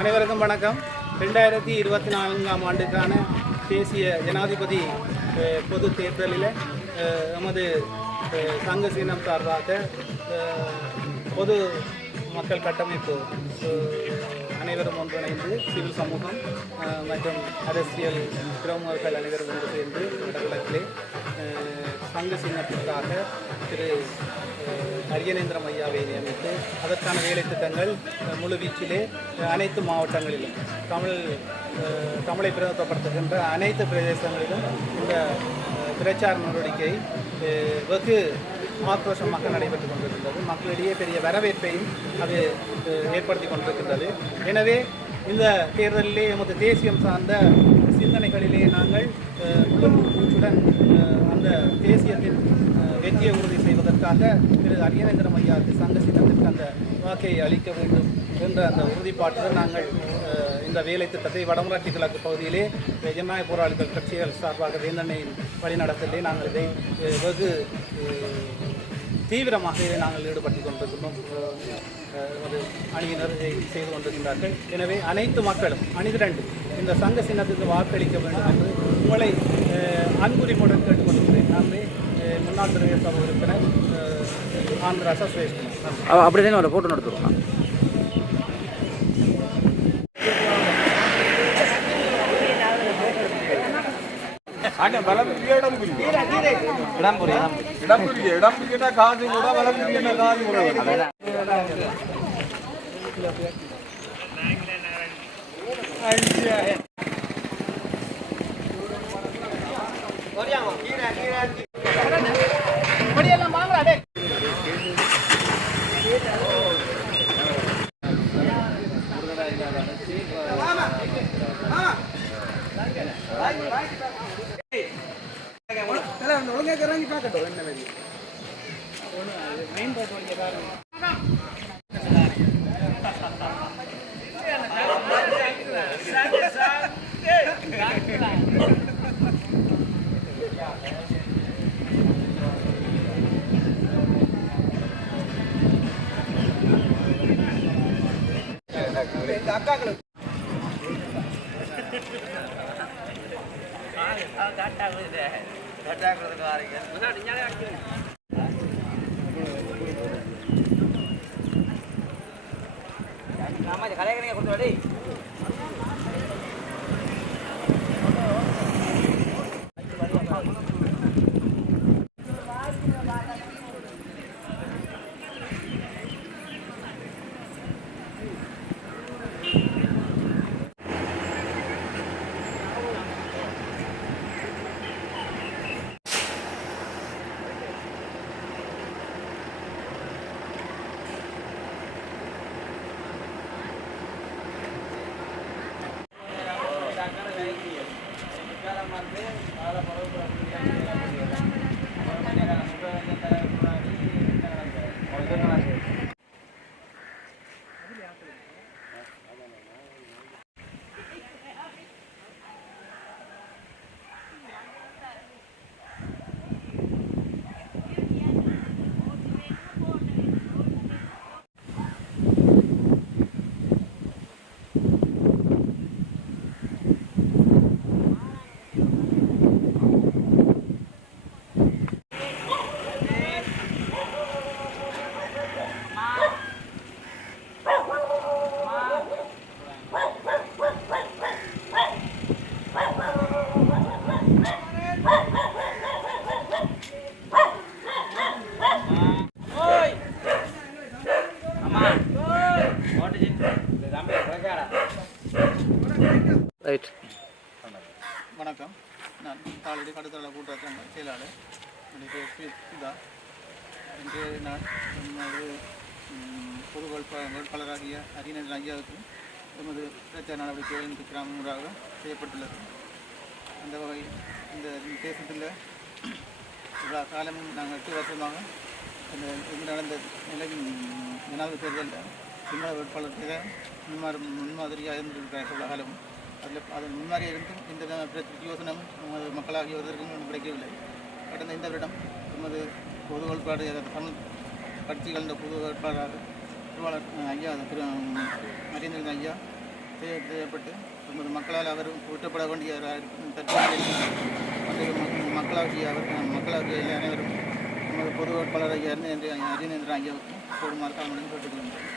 அனைவருக்கும் வணக்கம். ரெண்டாயிரத்தி இருபத்தி நான்காம் ஆண்டுக்கான தேசிய ஜனாதிபதி பொது தேர்தலில் நமது சங்க சீனம் சார்பாக பொது மக்கள் கட்டமைப்பு அனைவரும் ஒன்றிணைந்து சிவில் சமூகம் மற்றும் அரசியல் பிரமுகர்கள் அனைவரும் ஒன்று சேர்ந்து வடகிழக்கிலே சங்க சின்னத்திற்காக திரு அரியநேந்திரம் ஐயாவை நியமித்து அதற்கான வேலைத்திட்டங்கள் முழுவீச்சிலே அனைத்து மாவட்டங்களிலும் தமிழ் தமிழை பிரதிநிதித்துவப்படுத்துகின்ற அனைத்து பிரதேசங்களிலும் இந்த பிரச்சார நடவடிக்கை வெகு ஆக்ரோஷமாக நடைபெற்றுக் கொண்டிருக்கின்றது மக்களிடையே பெரிய வரவேற்பையும் அது ஏற்படுத்தி கொண்டிருக்கின்றது. எனவே இந்த தேர்தலிலே எமது தேசியம் சார்ந்த சிந்தனைகளிலே நாங்கள் அஹ், மூச்சுடன் அந்த தேசியத்தில் வெற்றியை உறுதி செய்வதற்காக திரு அரியநேந்திரம் ஐயாவுக்கு சங்க சின்னத்திற்கு அந்த வாக்கை அளிக்க வேண்டும் என்ற அந்த உறுதிப்பாட்டுடன் நாங்கள் இந்த வேலை திட்டத்தை வடமராட்சி கிழக்கு பகுதியிலே ஜனநாயக போராளிகள் கட்சிகள் சார்பாக வேந்தண்ணையின் வழிநடத்தலே நாங்கள் இதை வெகு தீவிரமாக இதை நாங்கள் ஈடுபட்டு கொண்டிருக்கின்றோம். ஒரு அணியினர் செய்து கொண்டிருக்கின்றார்கள். எனவே அனைத்து மக்களும் அணிதிரண்டு இந்த சங்க சின்னத்துக்கு வாக்களிக்க வேண்டும் என்று உங்களை அன்புரிமுடன் கேட்டுக்கொண்டிருக்கிறேன். நன்றி முன்னாள் பிரதேச சபை உறுப்பினர் அஹ், ஆந்திரா சுரேஷ்குமார் அண்ணன் வளம்புரிய இடம் புரிய இடம் புரிய. இடம் புரிய இடம் புரியனா காது கூட வளம்புரியனா காது கூட அதான். அக்காக்களுக்கு அ- அப்படி தானே ஒரு Para. ரைட் வணக்கம். நான் காலடி கடுத்தள கூட்டத்தின் செயலாளர். என்னுடைய பேர் பி. சுதா இன்று நான் நமது ம், பொது வேட்பாளராகிய அறிஞர் ஐயாவுக்கும் எமது பிரச்சார நடவடிக்கைகள் இன்று கிராமமாக செய்யப்பட்டுள்ளது. அந்த வகையில் இந்த தேசத்தில் இவ்வளோ காலமும் நாங்கள் எட்டு வருஷமாக இந்த நடந்த நிலை ஜனாதிபதி தேர்தலில் சிங்கள வேட்பாளருக்கு முன்மாதிரி முன்மாதிரியாக இருந்திருக்கிறார் இவ்வளோ காலமும். அதில் அதன் முன்மாதிரியாக இருந்தும் இந்த யோசனம் நமது மக்களாகிய ஒருவருக்கும் கிடைக்கவில்லை. கடந்த இந்த வருடம் நமது பொது வேட்பாடு அதாவது தமிழ் கட்சிகளின் பொது வேட்பாளராக திருவாளர் ஐயா திரு நரேந்திரன் ஐயா செய்ய- செய்யப்பட்டு நமது மக்களால் அவர் ஊட்டப்பட வேண்டிய தற்கொலை மக்களாட்சி அவர் மக்களாட்சி அனைவரும் நமது பொது வேட்பாளர் ஐயா அறிஞர் ஐயாவுக்கும் போடுமாறு தாழ்மையுடன் கேட்டுக்கொள்கிறேன்.